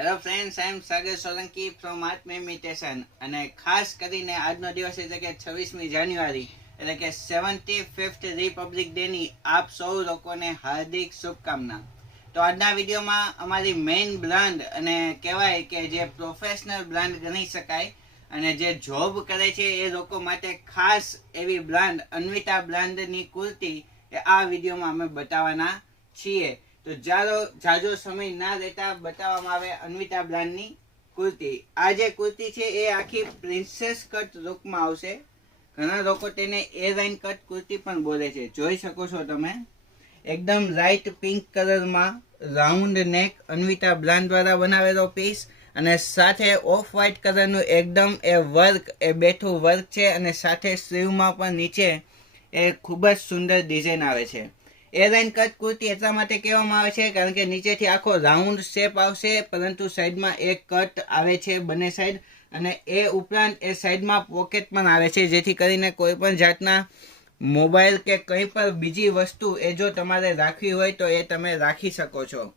Hello friends, I am Sagar Solanki from Aatm imitation અને ખાસ કરીને આજનો દિવસ એટલે કે 26મી જાન્યુઆરી એટલે કે 75th રિપબ્લિક ડેની આપ સૌ લોકોને હાર્દિક શુભકામના. તો આજના વિડીયોમાં અમારી મેઇન બ્રાન્ડ અને કહેવાય કે જે પ્રોફેશનલ બ્રાન્ડ ગણી શકાય અને જે જોબ કરે છે એ લોકો માટે ખાસ એવી બ્રાન્ડ અન્વિતા બ્રાન્ડની કુર્તી એ આ વિડીયોમાં અમે બતાવવાના છીએ. તો જાજો સમય ના લેતા બતાવવામાં આવે અન્વિતા બ્રાન્ડની કુર્તી. આ જે કુર્તી છે એ આખી પ્રિન્સેસ કટ લુકમાં આવશે. ઘણા લોકો તેને એ લાઇન કટ કુર્તી પણ બોલે છે. જોઈ શકો છો તમે, એકદમ લાઇટ પિંક કલરમાં રાઉન્ડ નેક અન્વિતા બ્રાન્ડ દ્વારા બનાવેલો પીસ અને સાથે ઓફ વ્હાઇટ કલરનું એકદમ એ વર્ક, એ બેઠું વર્ક છે અને સાથે સ્લીવમાં પણ નીચે એ ખૂબ જ સુંદર ડિઝાઇન આવે છે. એરલાઇન કટ કુર્તી એટલા માટે કહેવામાં આવે છે કારણ કે નીચેથી આખો રાઉન્ડ શેપ આવશે, પરંતુ સાઈડમાં એક કટ આવે છે બંને સાઈડ, અને એ ઉપરાંત એ સાઈડમાં પોકેટ પણ આવે છે, જેથી કરીને કોઈ પણ જાતના મોબાઈલ કે કંઈ પણ બીજી વસ્તુ એ જો તમારે રાખવી હોય તો એ તમે રાખી શકો છો.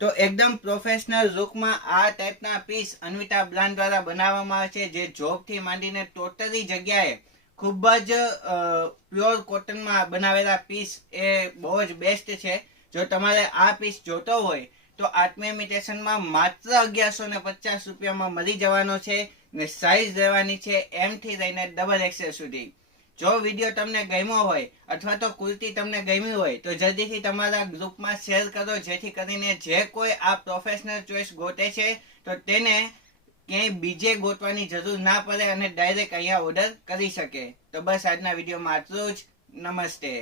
તો એકદમ પ્રોફેશનલ લુકમાં આ ટાઈપના પીસ અન્વિતા બ્રાન્ડ દ્વારા બનાવવામાં આવે છે, જે જોબથી માંડીને ટોટલી જગ્યાએ ખૂબ જ પ્યોર કોટનમાં બનાવેલા પીસ એ બહુ જ બેસ્ટ છે. જો તમારે આ પીસ જોતો હોય તો આત્મ ઇમિટેશનમાં માત્ર 1150 રૂપિયામાં મળી જવાનો છે ને સાઇઝ રહેવાની છે M થી લઈને XXL સુધી. જો વિડીયો તમને ગમ્યો હોય અથવા તો કુર્તી તમને ગમી હોય તો જલ્દીથી તમારા ગ્રુપમાં શેર કરો, જેથી કરીને જે કોઈ આ પ્રોફેશનલ ચોઈસ ગોતે છે તો તેને ક્યાંય બીજે ગોતવાની જરૂર ના પડે અને ડાયરેક્ટ અહીંયા ઓર્ડર કરી શકે. તો બસ આજના વિડીયોમાં આટલું જ. નમસ્તે.